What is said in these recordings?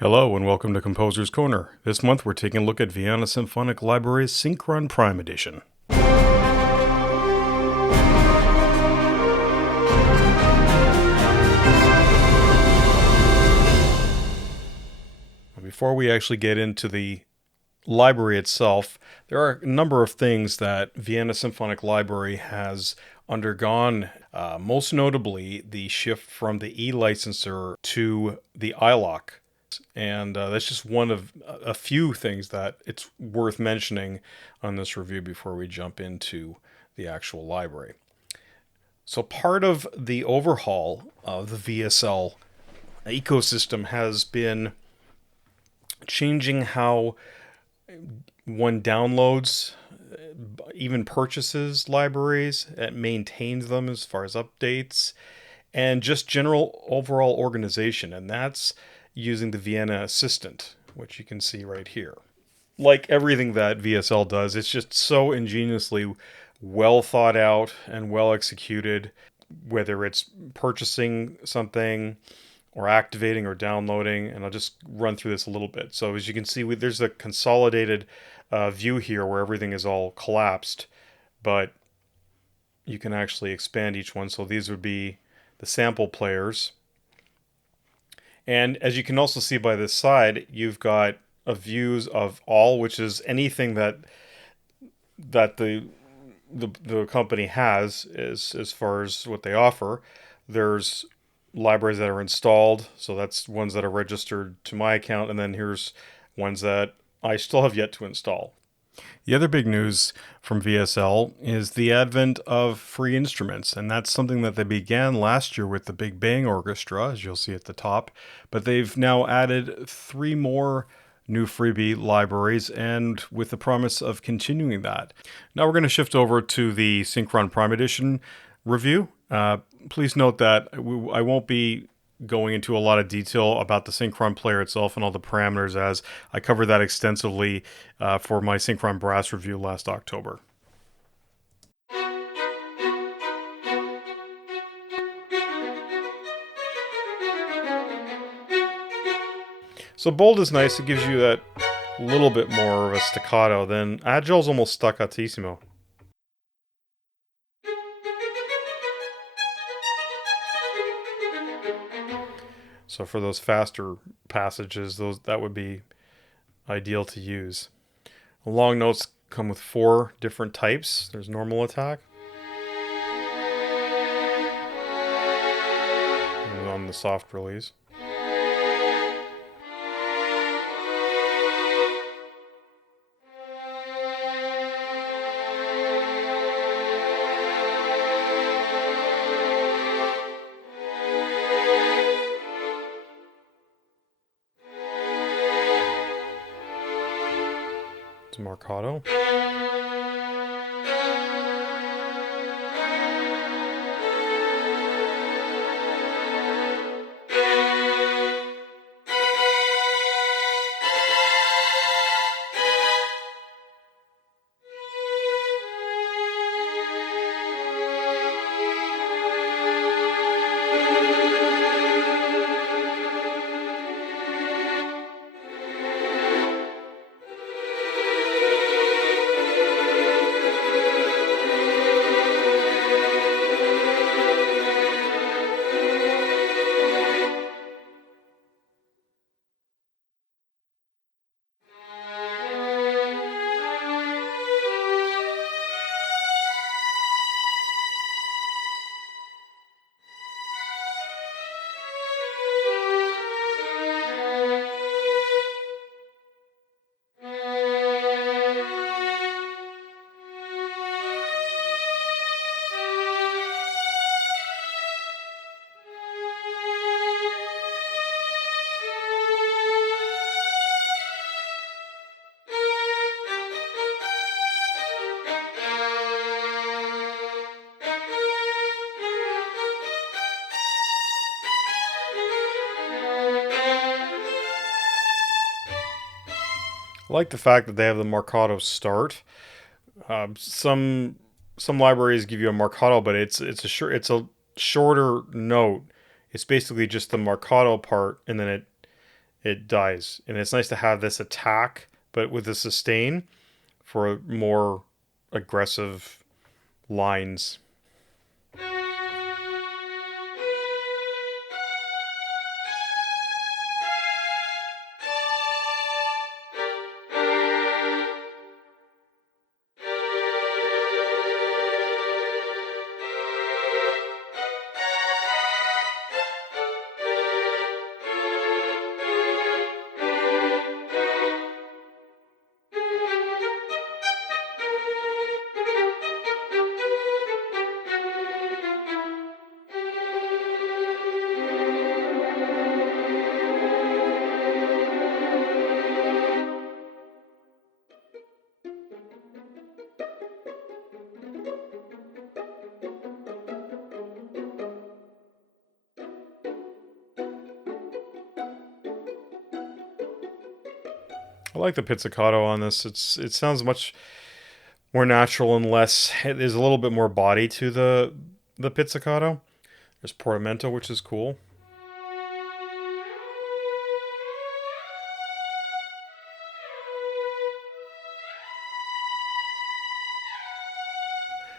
Hello and welcome to Composer's Corner. This month we're taking a look at Vienna Symphonic Library's Synchron Prime Edition. Before we actually get into the library itself, there are a number of things that Vienna Symphonic Library has undergone, most notably the shift from the E-licenser to the iLok. And that's just one of a few things that it's worth mentioning on this review before we jump into the actual library. So part of the overhaul of the VSL ecosystem has been changing how one downloads, even purchases libraries, it maintains them as far as updates, and just general overall organization. And that's using the Vienna Assistant, which you can see right here. Like everything that VSL does, it's just so ingeniously well thought out and well executed, whether it's purchasing something or activating or downloading. And I'll just run through this a little bit. So as you can see, there's a consolidated view here where everything is all collapsed, but you can actually expand each one. So these would be the sample players. And as you can also see by this side, you've got a views of all, which is anything that the company has as far as what they offer. There's libraries that are installed, so that's ones that are registered to my account, and then here's ones that I still have yet to install. The other big news from VSL is the advent of free instruments, and that's something that they began last year with the Big Bang Orchestra, as you'll see at the top, but they've now added 3 more new freebie libraries, and with the promise of continuing that. Now we're going to shift over to the Synchron Prime Edition review. Please note that I won't be going into a lot of detail about the Synchron player itself and all the parameters, as I covered that extensively for my Synchron Brass review last October. So bold is nice. It gives you that little bit more of a staccato. Then agile is almost staccatissimo. So for those faster passages, that would be ideal to use. Long notes come with 4 different types. There's normal attack. And on the soft release. Marcato. I like the fact that they have the marcato start. Some libraries give you a marcato, but it's a shorter note. It's basically just the marcato part, and then it dies. And it's nice to have this attack, but with the sustain for more aggressive lines. I like the pizzicato on this. It sounds much more natural and less. There's a little bit more body to the pizzicato. There's portamento, which is cool.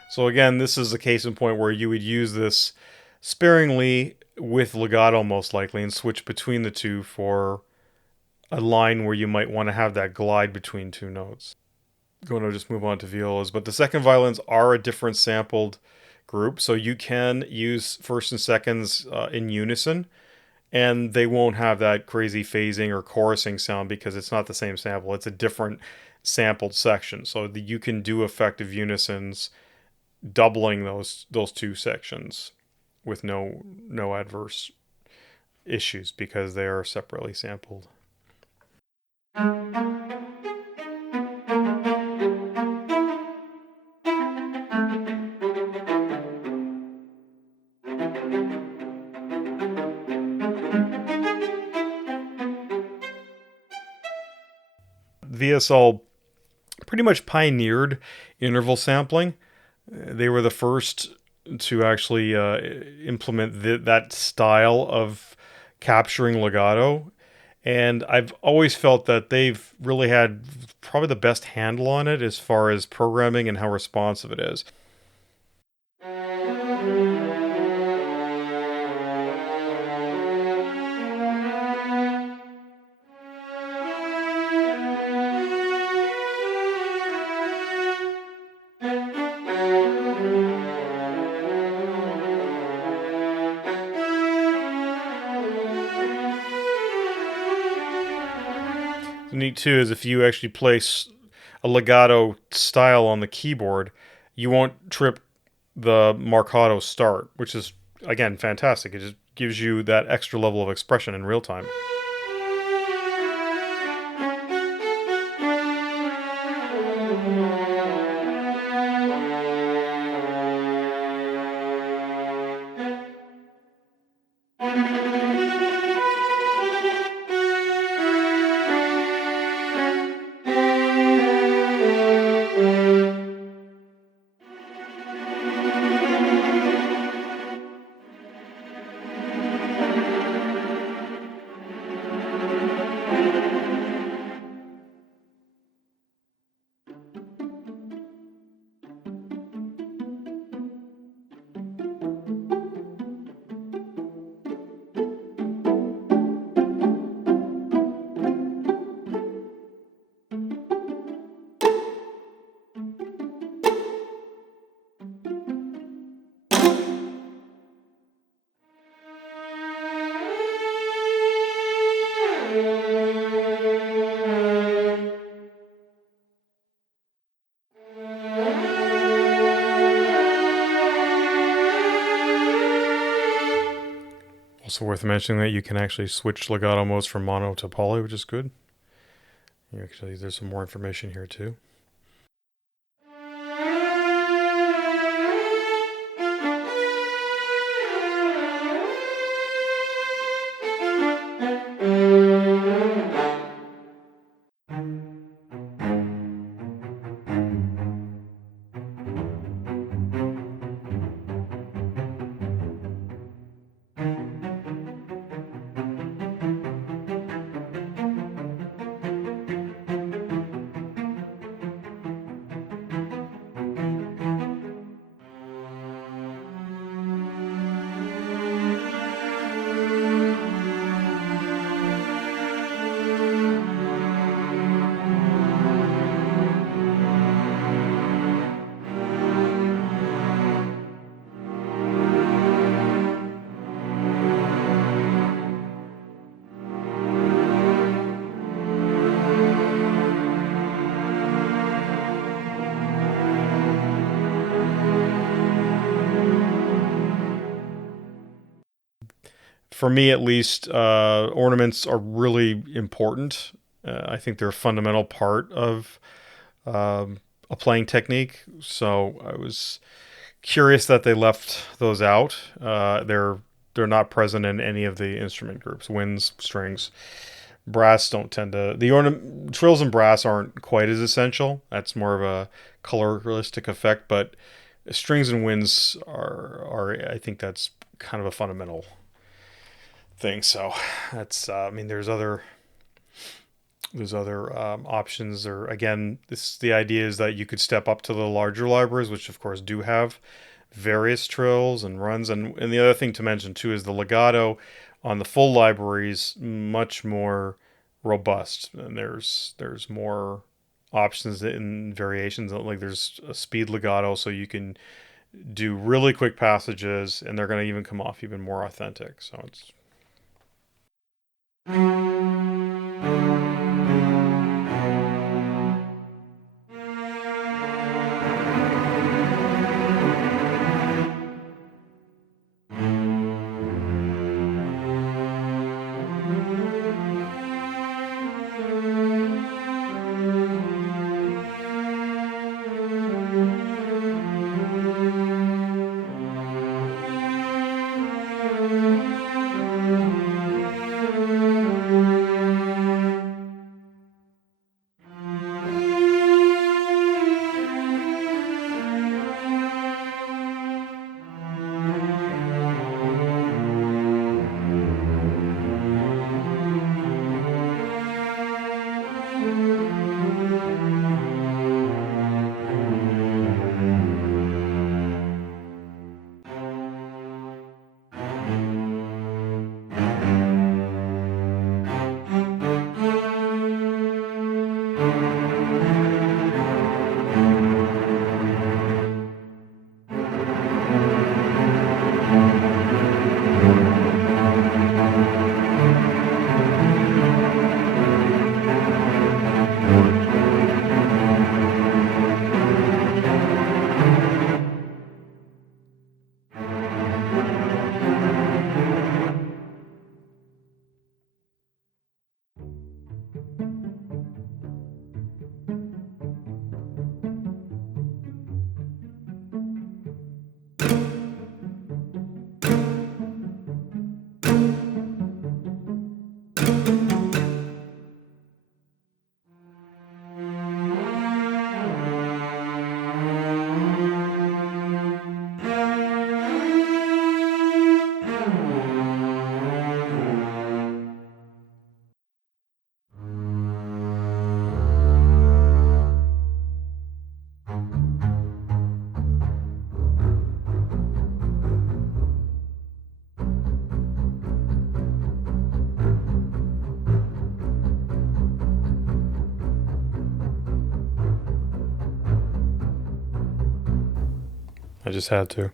So again, this is a case in point where you would use this sparingly with legato most likely and switch between the two for a line where you might want to have that glide between two notes. Going to just move on to violas, but the second violins are a different sampled group, so you can use first and seconds in unison, and they won't have that crazy phasing or chorusing sound because it's not the same sample. It's a different sampled section, so you can do effective unisons, doubling those two sections with no adverse issues because they are separately sampled. VSL pretty much pioneered interval sampling. They were the first to actually implement that style of capturing legato. And I've always felt that they've really had probably the best handle on it as far as programming and how responsive it is. Neat too is if you actually place a legato style on the keyboard, you won't trip the marcato start, which is again fantastic. It just gives you that extra level of expression in real time. Also worth mentioning that you can actually switch legato modes from mono to poly, which is good. Actually, there's some more information here too. For me, at least, ornaments are really important. I think they're a fundamental part of a playing technique. So I was curious that they left those out. They're not present in any of the instrument groups. Winds, strings, brass don't tend to. Trills and brass aren't quite as essential. That's more of a coloristic effect, but strings and winds are. I think that's kind of a fundamental thing. So that's. I mean, there's other options. Or again, the idea is that you could step up to the larger libraries, which of course do have various trills and runs. And the other thing to mention too is the legato on the full libraries much more robust, and there's more options in variations. Like there's a speed legato, so you can do really quick passages, and they're going to even come off even more authentic. So it's. I just had to.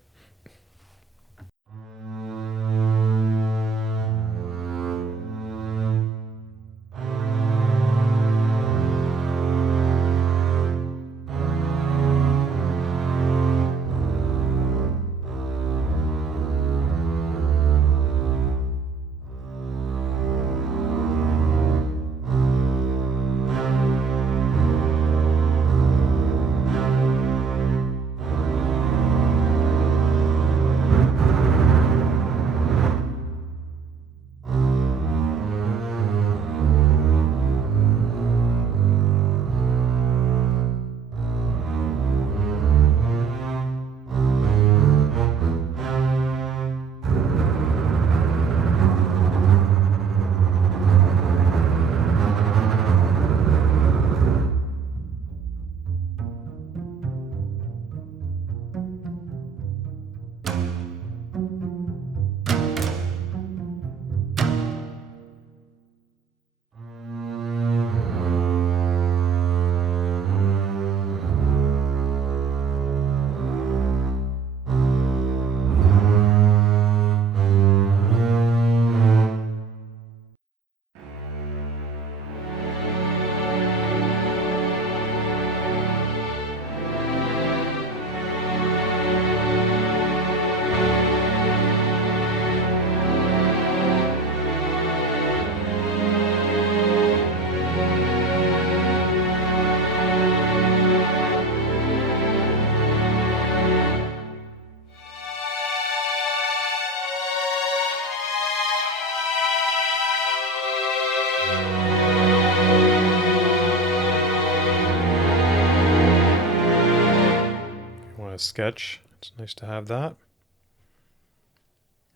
a sketch. It's nice to have that.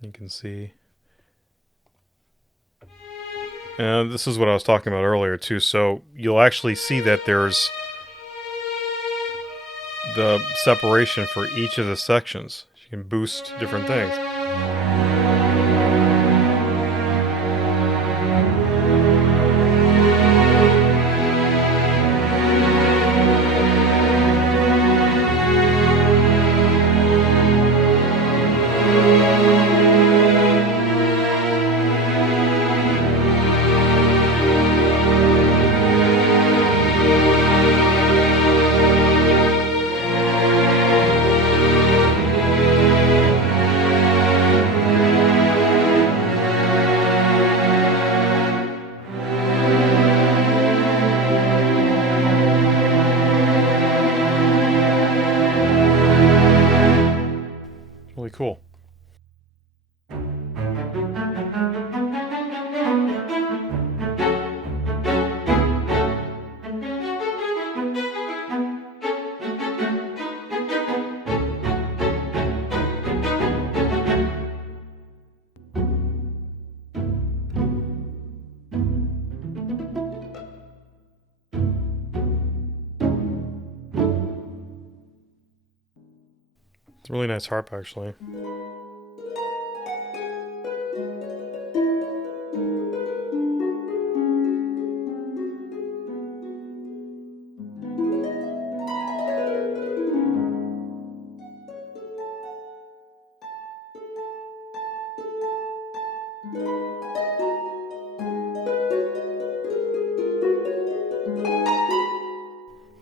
You can see. And this is what I was talking about earlier too. So you'll actually see that there's the separation for each of the sections. You can boost different things. Really cool. It's a really nice harp, actually.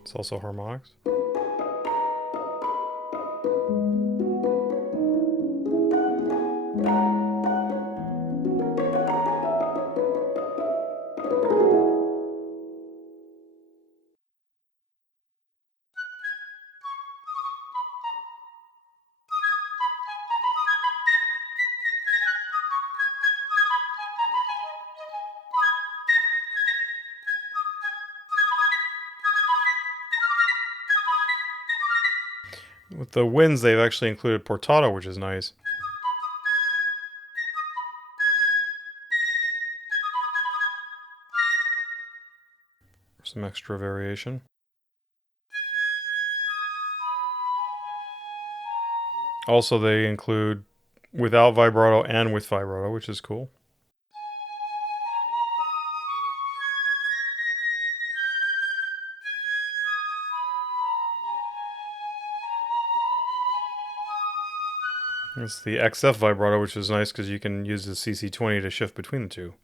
It's also harmonics. With the winds, they've actually included portato, which is nice. Some extra variation. Also, they include without vibrato and with vibrato, which is cool. It's the XF vibrato, which is nice because you can use the CC20 to shift between the two.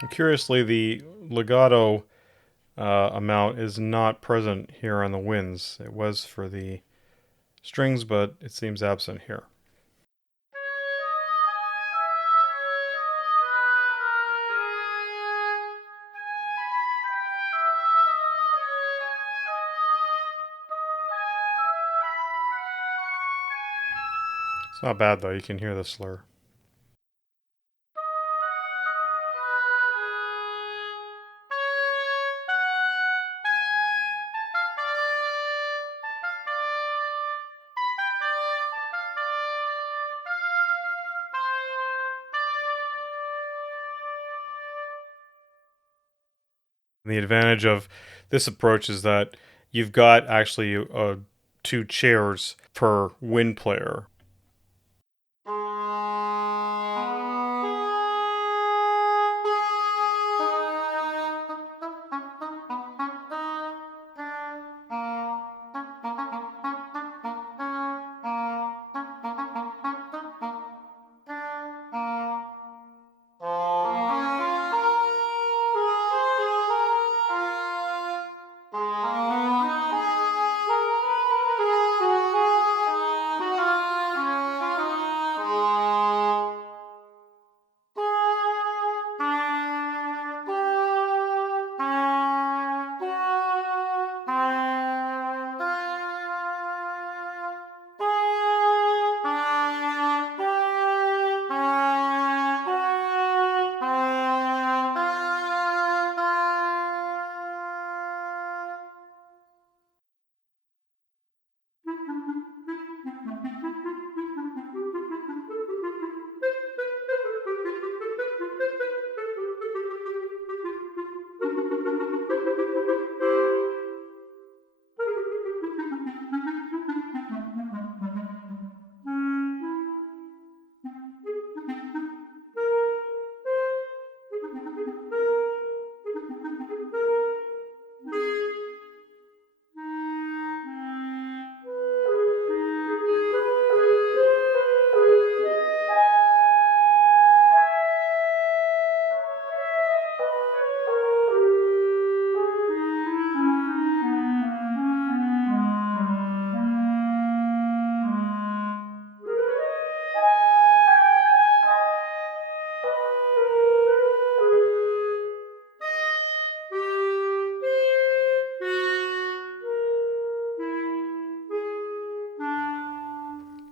And curiously, the legato amount is not present here on the winds. It was for the strings, but it seems absent here. It's not bad though, you can hear the slur. And the advantage of this approach is that you've got actually two chairs per wind player.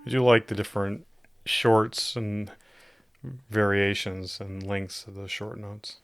I do like the different shorts and variations and lengths of the short notes.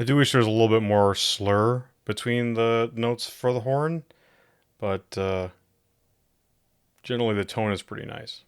I do wish there was a little bit more slur between the notes for the horn, but generally the tone is pretty nice.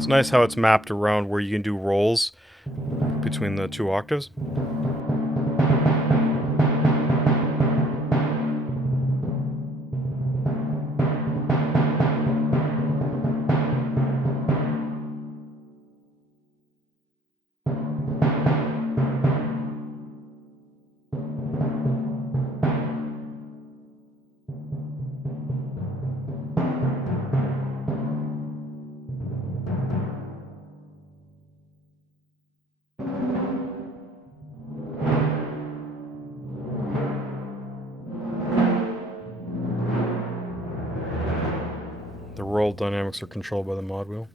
It's nice how it's mapped around where you can do rolls between the two octaves. The roll dynamics are controlled by the mod wheel.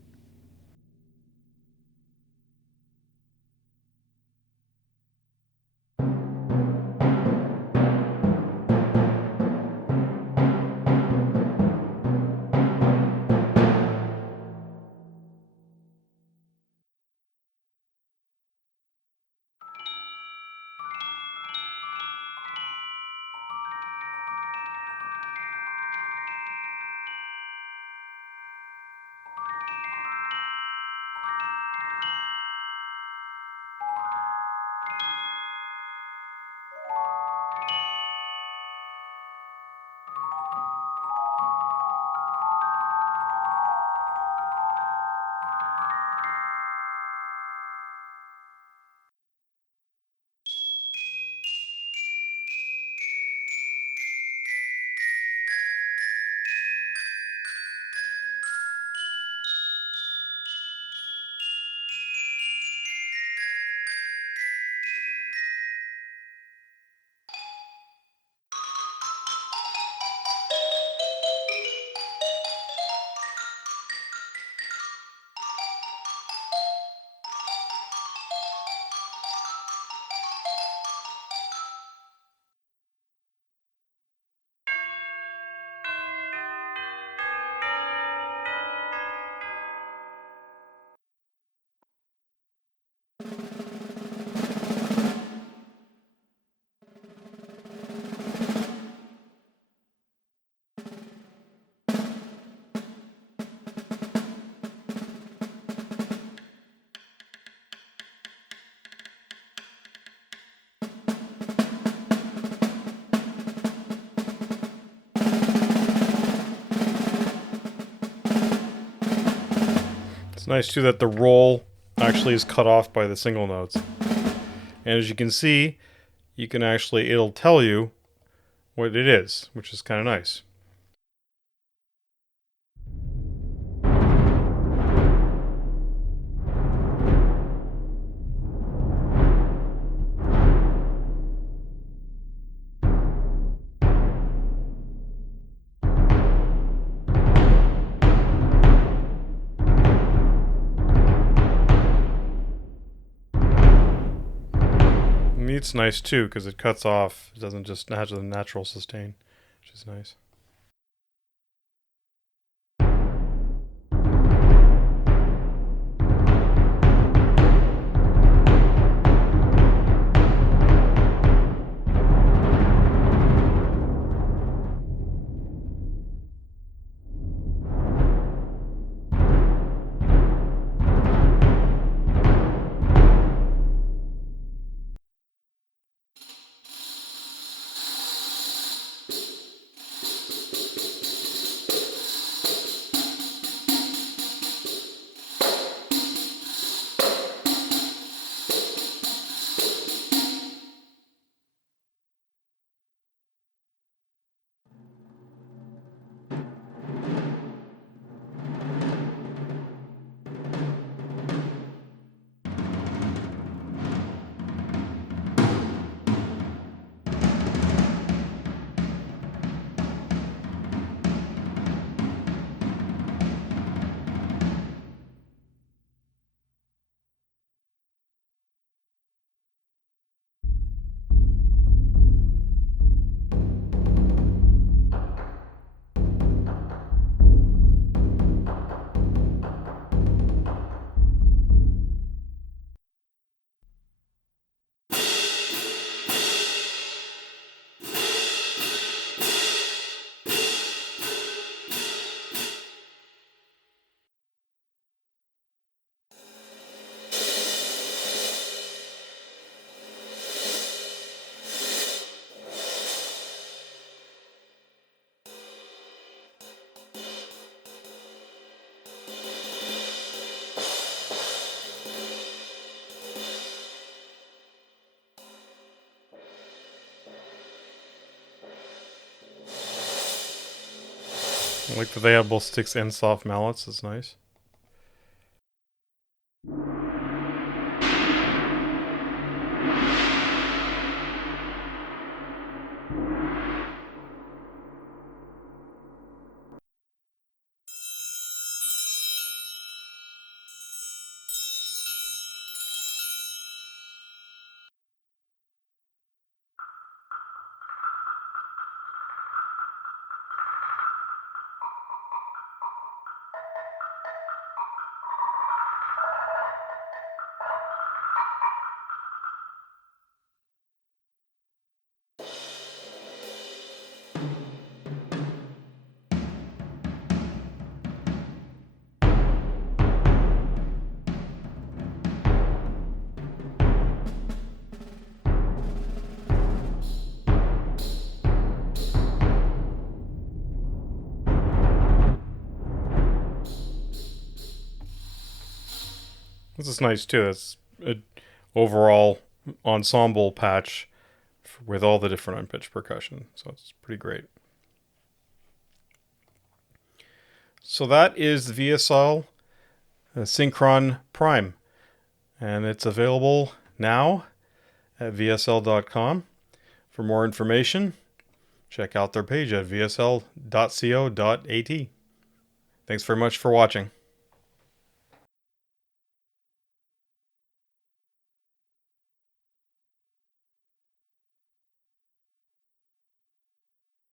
It's nice too that the roll actually is cut off by the single notes. And as you can see, it'll tell you what it is, which is kind of nice. It's nice too because it cuts off. It doesn't just have the natural sustain, which is nice. I like that they have both sticks and soft mallets. It's nice. This is nice too. It's an overall ensemble patch with all the different unpitched percussion. So it's pretty great. So that is the VSL Synchron Prime. And it's available now at vsl.com. For more information, check out their page at vsl.co.at. Thanks very much for watching.